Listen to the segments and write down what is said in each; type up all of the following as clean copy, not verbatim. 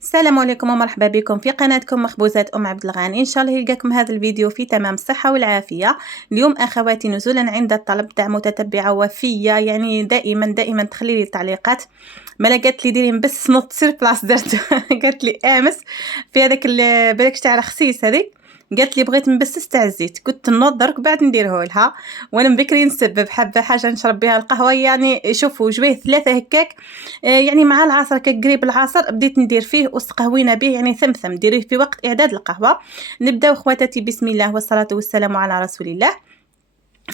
السلام عليكم ومرحبا بكم في قناتكم مخبوزات عبد الغني. ان شاء الله يلقاكم هذا الفيديو في تمام الصحه والعافيه. اليوم اخواتي نزولا عند الطلب تاع متتبعه وفيه، يعني دائما تخلي لي تعليقات. مالا قالت لي ديري نبس نوض سير بلاص درت قالت لي امس في هذاك بالك تاع الخسيس هذيك، قالت لي بغيت نبسس تاع الزيت، قلت نوض درك بعد نديره لها. وانا من بكري نسبب حابه حاجه نشرب بها القهوه، يعني شوفوا جويه ثلاثه هكاك. يعني مع العصر قريب العصر بديت ندير فيه وسقهوينا به، يعني ثمثم ديريه في وقت اعداد القهوه. نبداو خواتاتي بسم الله والصلاه والسلام على رسول الله.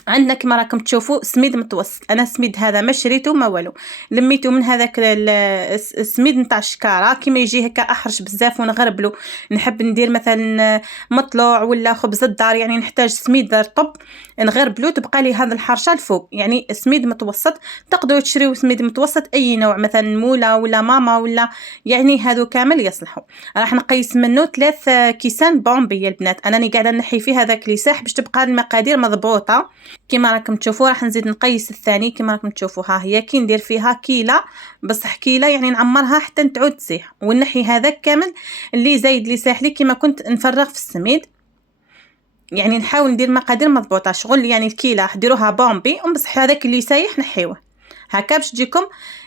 عندنا كما راكم تشوفوا سميد متوسط، انا السميد هذا ما شريته ما والو، لميته من هذاك السميد نتاع الشكاره كيما يجي هكا احرش بزاف ونغربلو. نحب ندير مثلا مطلوع ولا خبز الدار، يعني نحتاج سميد رطب نغربلو تبقى لي هذا الحرشه الفوق، يعني سميد متوسط. تقدروا تشريو سميد متوسط اي نوع، مثلا مولا ولا ماما ولا، يعني هذو كامل يصلحوا. راح نقيس منه 3 كيسان بومبي البنات، انني قاعده نحي فيه هذاك ليساح باش تبقى المقادير مضبوطه كما راكم تشوفوا. راح نزيد نقيس الثاني كما راكم تشوفوا، ها هي كي ندير فيها كيله، بصح كيله يعني نعمرها حتى تعود تسيح، ونحي هذاك كامل اللي زايد لي ساح لي كما كنت نفرغ في السميد. يعني نحاول ندير مقادير مضبوطه، شغل يعني الكيله ديروها بومبي وبصح هذاك اللي سايح نحيوه هكا باش تجيكم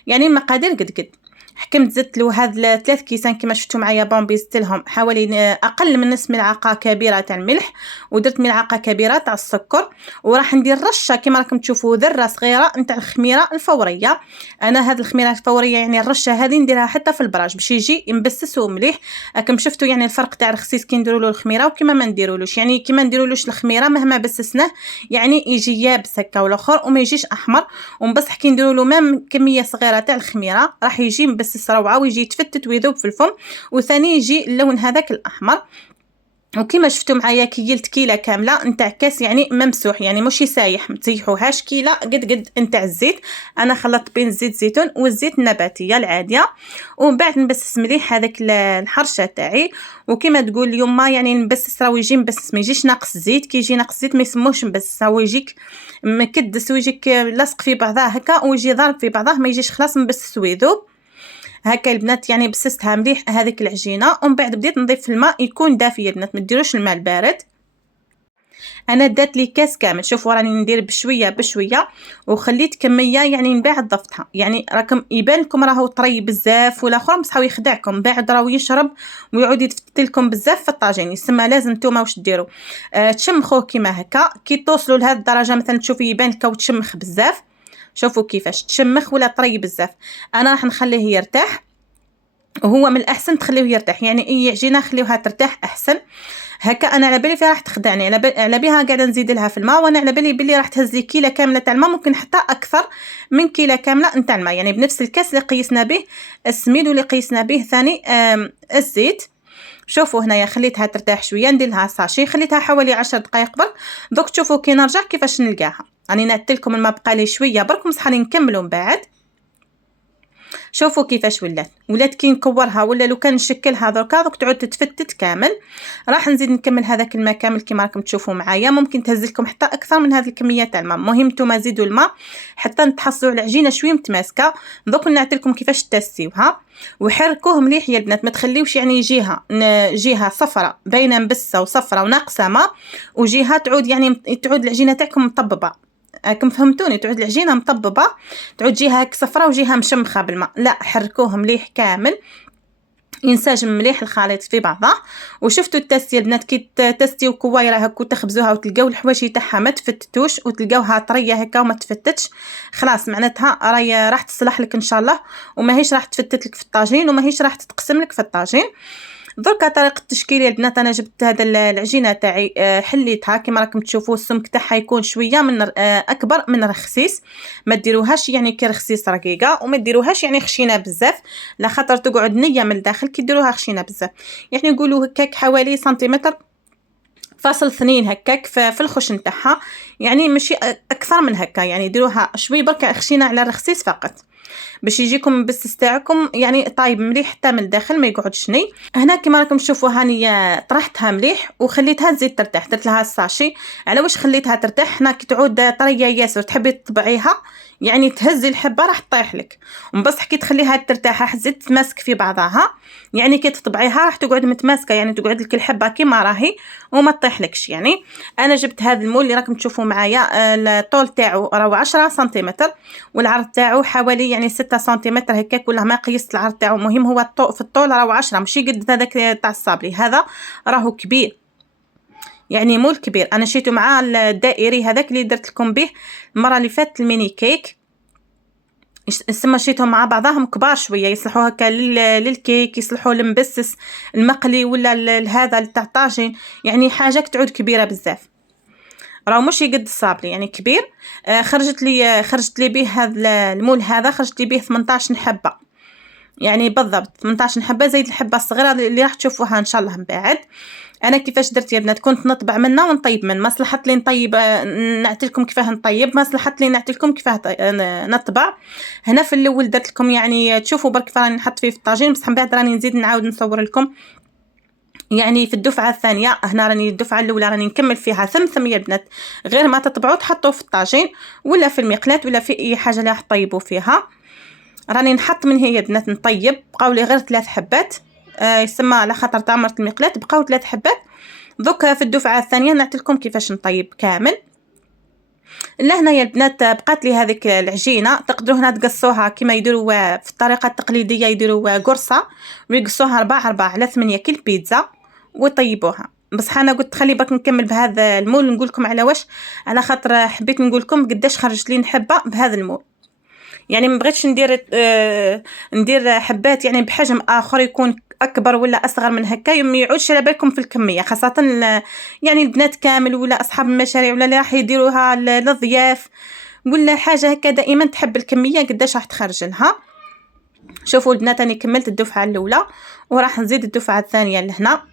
يعني المقادير قد. حكمت زدت له هاد 3 كيسان كما شفتوا معايا بومبي، زدت لهم حوالي اقل من نص ملعقه كبيره تاع الملح، ودرت ملعقه كبيره تاع السكر، وراح ندير رشه كما راكم تشوفوا ذره صغيره نتاع الخميره الفوريه. انا هاد الخميره الفوريه يعني الرشه هذه نديرها حتى في البراج باش يجي مبسس ومليح. راكم شفتوا يعني الفرق تاع الخسيس كي نديروا له الخميره وكما ما نديرولوش، يعني كيما نديرولوش الخميره مهما بسسناه يعني يجي يابس هكا والاخر وما يجيش احمر، ومبصح كي نديروا له مام كميه صغيره تاع الخميره راح يجي مبسس روعه ويجي يتفتت ويذوب في الفم، وثاني يجي اللون هذاك الاحمر. وكما شفتوا معايا كيلت كيله كامله نتاع كاس يعني ممسوح، يعني مش يسايح، ما تسيحوهاش كيله قد نتاع الزيت. انا خلطت بين زيت زيتون والزيت النباتيه العاديه، ومن بعد نبسس مليح هذاك الحرشه تاعي. وكما تقول اليوم ما يعني نبسس راهو يجي مبسس، ما يجيش ناقص زيت، كي يجي ناقص زيت ما يسموش مبسس، راهو يجيك مكدس ويجيك لاصق في بعضاه هكا ويجي ضارب في بعضاه، ما يجيش خلاص مبسس ويذوب هكا البنات. يعني بسستها مليح هذيك العجينه، ومن بعد بديت نضيف الماء يكون دافي البنات، ما ديروش الماء البارد. انا دات لي كاس كامل، شوفوا راني ندير بشويه وخليت كميه يعني من بعد ضفتها، يعني راكم يبان لكم راهو طري بزاف ولا اخر بصح يخدعكم، بعد راهو يشرب ويعود يتفتت لكم بزاف في الطاجين. يسمى لازم نتوما واش ديروا تشمخوه كيما هكا، كي توصلوا لهذه الدرجه مثلا تشوفي يبان لك وتشمخ بزاف. شوفوا كيفاش تشمخ ولا طري بزاف. انا راح نخليه يرتاح، وهو من الاحسن تخليوه يرتاح، يعني اي عجينه خليوها ترتاح احسن. هكا انا على بالي فيها راح تخدعني، على بها قاعده نزيد لها في الماء، وانا على بالي بلي راح تهز لي كيله كامله تاع الماء، ممكن حتى اكثر من كيله كامله نتاع الماء، يعني بنفس الكاس اللي قيسنا به السميد واللي قيسنا به ثاني الزيت. شوفوا هنايا خليتها ترتاح شويه، ندير لها ساشي خليتها حوالي 10 دقائق برك. دوك تشوفوا كي نرجع كيفاش نلقاها. راني نعدت لكم الماء بقى لي شويه برك، مصح راني نكملوا من بعد. شوفوا كيفاش ولات كي نكورها ولا لو كان نشكلها دوك تعود تتفتت كامل. راح نزيد نكمل هذاك الماء كامل كما راكم تشوفوا معايا، ممكن تهز لكم حتى اكثر من هذه الكميه تاع الماء، المهم نتوما زيدوا الماء حتى تحصلوا العجينه شويه متماسكه. دوك نعطي لكم كيفاش تسيوها، وحركوه مليح يا البنات، ما تخليوش يعني جهه صفراء باينه مبسه وصفراء وناقصه ماء، وجهه تعود يعني تعود العجينه تاعكم مطببه. راكم فهمتوني؟ تعود العجينه مطببه، تعود جهه صفراء وجهه مشمخه بالماء، لا حركوه مليح كامل ينسجم مليح الخليط في بعضه. وشفتوا التستيه البنات كي تستيو كوايره هكا تخبزوها وتلقاو الحواشي تاعها ما تفتتوش وتلقاوها طريه هكا وما تفتتش، خلاص معناتها راهي راح تصلح لك ان شاء الله، وما هيش راح تفتت لك في الطاجين، وما هيش راح تتقسم لك في الطاجين. دركا طريقه التشكيل يا البنات، انا جبت هذا العجينه تاعي حليتها كما راكم تشوفوا، السمك تاعها يكون شويه من اكبر من الرخسيس، ما ديروهاش يعني كي رخسيس رقيقه، وما ديروهاش يعني خشينه بزاف، لا خاطر تقعد نيه من الداخل كي ديروها خشينه بزاف، يعني نقولوا هكاك حوالي سنتيمتر فاصل 2 هكاك في الخشن تاعها، يعني ماشي اكثر من هكا، يعني ديروها شوي برك خشينه على الرخسيس فقط باش يجيكم البسس تاعكم يعني طايب مليح حتى من الداخل ما يقعدش ني. هنا كما راكم تشوفوا هاني طرحتها مليح وخليتها تزيد ترتاح، درت لها الساشي. على واش خليتها ترتاح؟ هنا كي تعود طريه ياسر تحبي تطبعيها يعني تهزي الحبه راح تطيح لك. ومن بصح كي تخليها ترتاح حزت تماسك في بعضها، يعني كي تطبعيها راح تقعد متماسكه، يعني تقعد لك الحبه كيما راهي وما تطيحلكش. يعني انا جبت هذا المول اللي راكم تشوفوا معايا، الطول تاعو راهو 10 سنتيمتر والعرض تاعو حوالي يعني 6 سنتيمتر هكاك، ولا ما قيست العرض تاعو. مهم هو في الطول راهو 10، ماشي قد هذاك تاع الصابلي، هذا راهو كبير يعني مول كبير. انا شيتو مع الدائري هذاك اللي درت لكم به المره اللي فاتت الميني كيك، السما شيتهم مع بعضهم كبار شويه، يصلحوا هكا للكيك، يصلحوا المبسس المقلي ولا هذا تاع الطاجين، يعني حاجه تعود كبيره بزاف. راهو مش يقد الصابلي يعني كبير. خرجت لي به هذا المول هذا، خرجت لي به 18 حبه، يعني بالضبط 18 حبه زائد الحبه الصغيره اللي راح تشوفوها ان شاء الله من بعد. انا كيفاش درت يا بنات، كنت نطبع منه ونطيب منه، ما صلحت لي نطيب نعطيلكم كيفاه نطيب، ما صلحت لي نعطيلكم كيفاه نطبع. هنا في الاول درت لكم يعني تشوفوا برك راني نحط فيه في الطاجين، بصح من بعد راني نزيد نعاود نصور لكم يعني في الدفعه الثانيه. هنا راني الدفعه الاولى راني نكمل فيها ثمثم يا بنات، غير ما تطبعوا تحطوه في الطاجين ولا في المقلاة ولا في اي حاجه اللي راح تطيبوا فيها. راني نحط من هي بنات نطيب، بقاو لي غير 3 حبات، يسمى على خاطر تعمرت المقلاة بقاو 3 حبات. دوك في الدفعه الثانيه نعطي لكم كيفاش نطيب كامل. لهنا يا البنات بقات لي هذيك العجينه، تقدروا هنا تقصوها كما يديروا في الطريقه التقليديه، يديروا قرصه ويقصوها 4 على 8 كيل بيتزا ويطيبوها. بصح انا قلت خلي باك نكمل بهذا المول، نقول لكم على واش، على خاطر حبيت نقول لكم قداش خرجت لي نحبه بهذا المول. يعني ما بغيتش ندير حبات يعني بحجم اخر يكون اكبر ولا اصغر من هكا، ما يعودش على بالكم في الكميه، خاصه يعني البنات كامل ولا اصحاب المشاريع ولا اللي راح يديروها للضياف ولا حاجه هكا، دائما تحب الكميه قداش راح تخرج لها. شوفوا البنات انا كملت الدفعه الاولى وراح نزيد الدفعه الثانيه لهنا،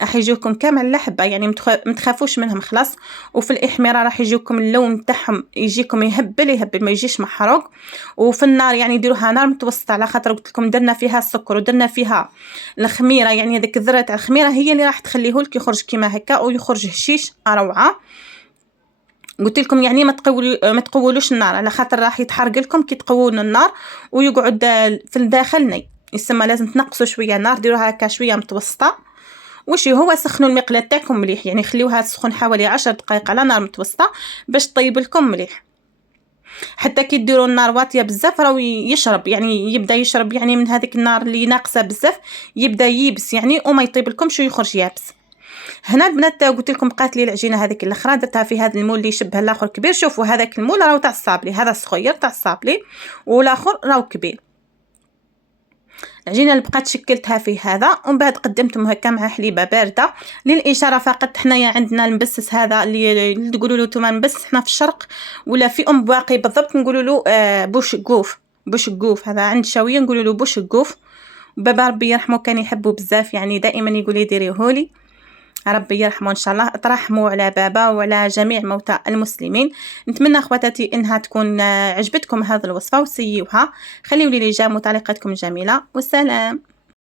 راح يجيوكم كامل لحبه، يعني متخافوش منهم خلاص. وفي الاحمرار راح يجيوكم اللون تاعهم يجيكم يهبل ما يجيش محروق. وفي النار يعني ديروها نار متوسطه، على خاطر قلت لكم درنا فيها السكر ودرنا فيها الخميره، يعني هذيك الذره تاع الخميره هي اللي راح تخليه لك يخرج كيما هكا ويخرج هشيش روعه. قلت لكم يعني ما تقولوش النار، على خاطر راح يتحرق لكم كي تقولون النار ويقعد في الداخل ني، يسمى لازم تنقصوا شويه النار، ديروها هكا شويه متوسطه. وشي هو سخنوا المقلاة تاعكم مليح، يعني خليوها تسخن حوالي 10 دقائق على نار متوسطه باش طيب لكم مليح. حتى كي ديروا النار واطيه بزاف راهو يشرب، يعني يبدا يشرب يعني من هذيك النار اللي ناقصه بزاف، يبدا ييبس يعني وما يطيب لكمش ويخرج يابس. هنا البنات قلت لكم بقات لي العجينه هذيك الاخرى درتها في هذا المول اللي يشبه الاخر كبير. شوفوا هذاك المول راهو تاع الصابلي، هذا صغير تاع الصابلي والاخر راهو كبير. العجينه اللي بقات شكلتها في هذا ومن بعد قدمتهم هكا مع حليبه بارده للاشاره فقط. حنايا عندنا المبسس هذا اللي تقولوا له نتوما المبسس حنا في الشرق ولا في بواقي بالضبط نقولوا له بوش قوف هذا عند شاويه نقولوا له بوش قوف. بابا ربي يرحمه كان يحبه بزاف، يعني دائما يقول لي ديريهولي، ربي يرحمه ان شاء الله. ترحموا على بابا وعلى جميع موتى المسلمين. نتمنى اخواتاتي انها تكون عجبتكم هذه الوصفه وسيوها، خليوا لي جا تعليقاتكم الجميله والسلام.